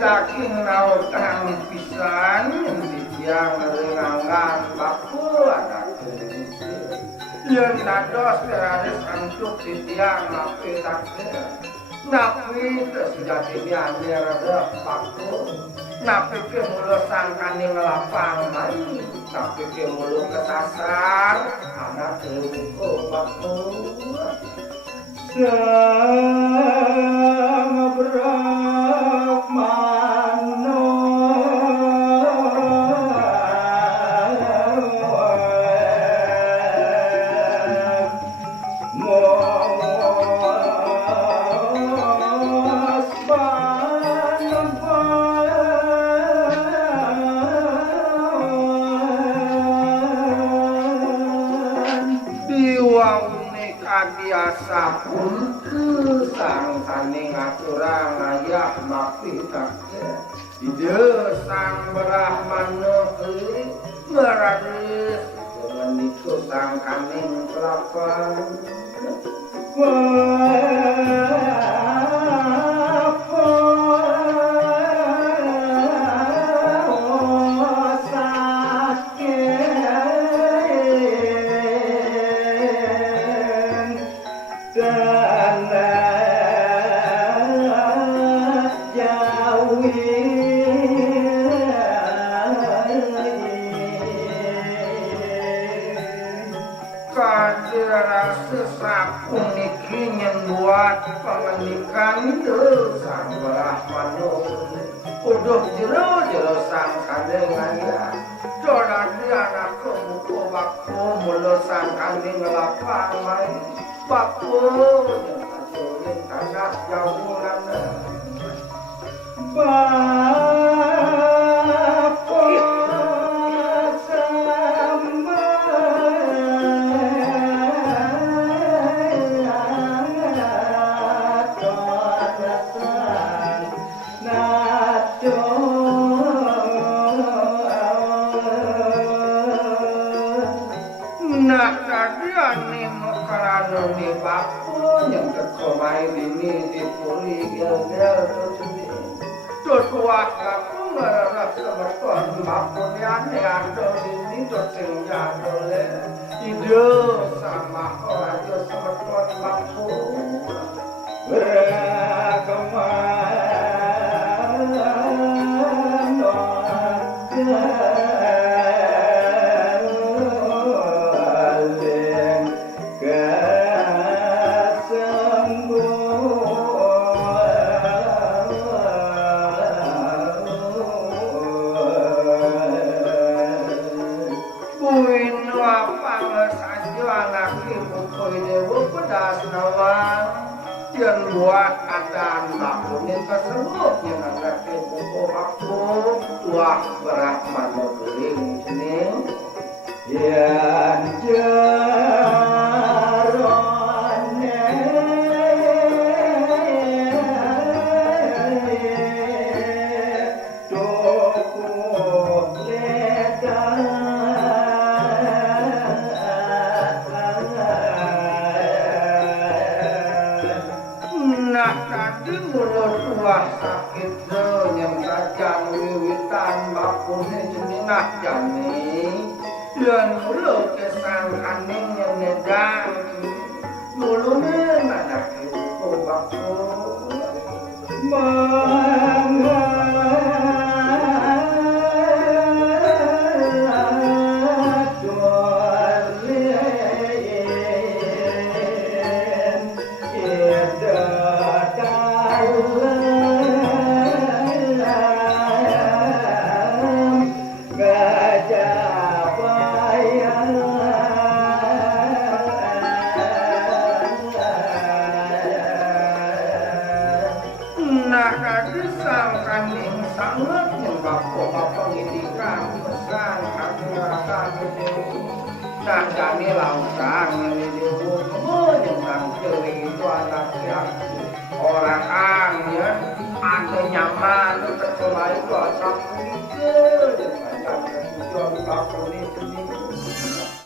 taking nautang pisan yang nganggan baku anak yang dados teralis untuk titiang napi takdir napi tersejati bianir baku napi ke mulu sangkani ngelapang mai napi ke mulu kesasar anak keluku baku sang Brahmana biasa pun sang saning aturang ayah mapi takdir ide sang Brahmana meradis dengan itu sang kaning kelapa sesapun iki buat pemenikan sang Brahmana udah jero sang kandengan ya doradi anak kebuku waktu mulu sang kandeng lapang main waktu yang kasuling tanah jauhan di baku yang terkomai ini dipuri gel-gel tutuak aku ngerap sebertuan baku yang ada ini dosen jadole ide sama aja sebertuan baku yang buat adan bakunin tersebut yang agak buku aku tuah Brahmana keling ini yang jarone tuku ledan tadi mulut tuah sakit yang kacang wiwitan bakunya jeninah jani dan mulut kesang aning yang nedang mulutnya ada itu baku Jani langsang ini yang kering itu anaknya orang ya ada nyaman tercoba itu asal mikir dan banyak tujuan bakul ini